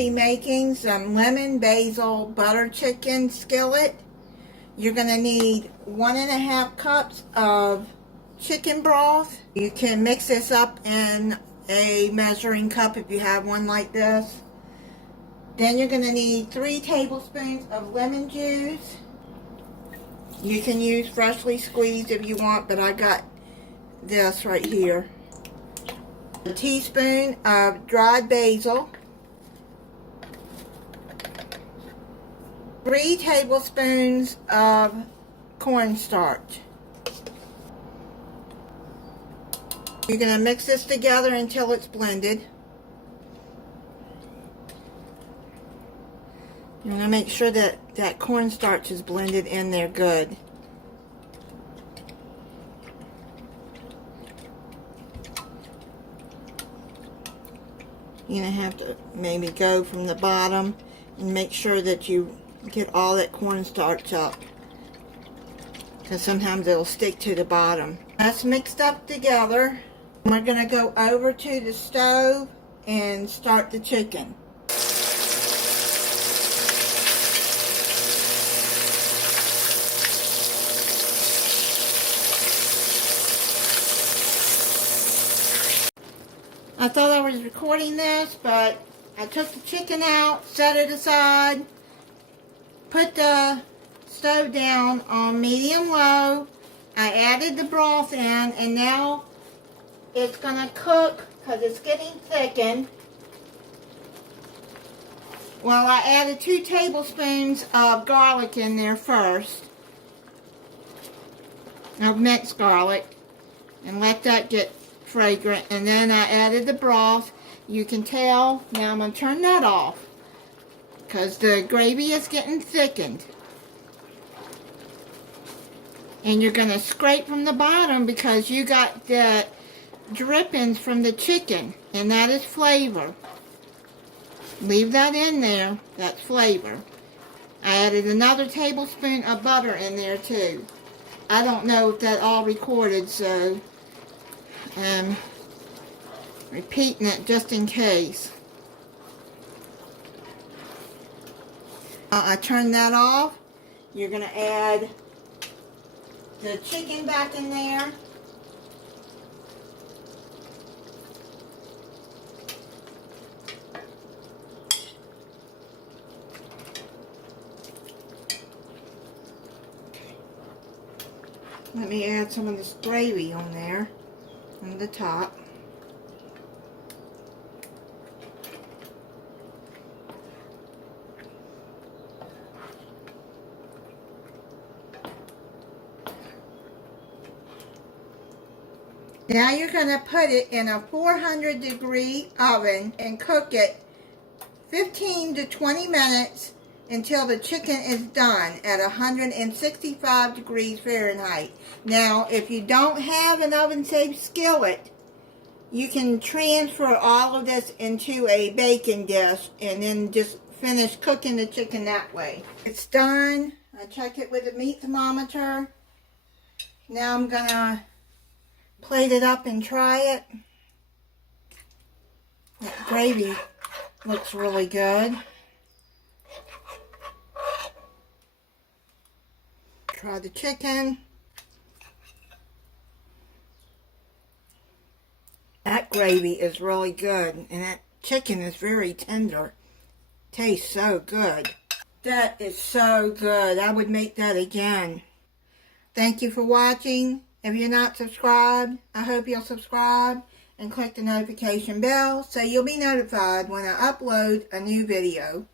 be making some lemon basil butter chicken skillet. You're going to need 1.5 cups of chicken broth. You can mix this up in a measuring cup if you have one like this. Then you're going to need 3 tablespoons of lemon juice. You can use freshly squeezed if you want, but I got this right here. A teaspoon of dried basil. 3 tablespoons of cornstarch. You're going to mix this together until it's blended. You want to make sure that that cornstarch is blended in there good. You're going to have to maybe go from the bottom and make sure that you get all that cornstarch up, because sometimes it'll stick to the bottom. That's mixed up together. We're going to go over to the stove and start the chicken. I thought I was recording this, but I took the chicken out, set it aside, put the stove down on medium-low. I added the broth in, and now it's going to cook because it's getting thickened. Well, I added 2 tablespoons of garlic in there first, of minced garlic, and let that get fragrant. And then I added the broth. You can tell, now I'm going to turn that off because the gravy is getting thickened. And you're going to scrape from the bottom because you got the drippings from the chicken, and that is flavor. Leave that in there, that's flavor. I added another tablespoon of butter in there too. I don't know if that all recorded, so I'm repeating it just in case. I turned that off. You're going to add the chicken back in there. Let me add some of this gravy on there, on the top. Now you're going to put it in a 400-degree oven and cook it 15 to 20 minutes until the chicken is done at 165 degrees Fahrenheit. Now, if you don't have an oven-safe skillet, you can transfer all of this into a baking dish and then just finish cooking the chicken that way. It's done. I checked it with a meat thermometer. Now I'm going to plate it up and try it. That gravy looks really good. Try the chicken. That gravy is really good, and that chicken is very tender. Tastes so good. That is so good. I would make that again. Thank you for watching. If you're not subscribed, I hope you'll subscribe and click the notification bell so you'll be notified when I upload a new video.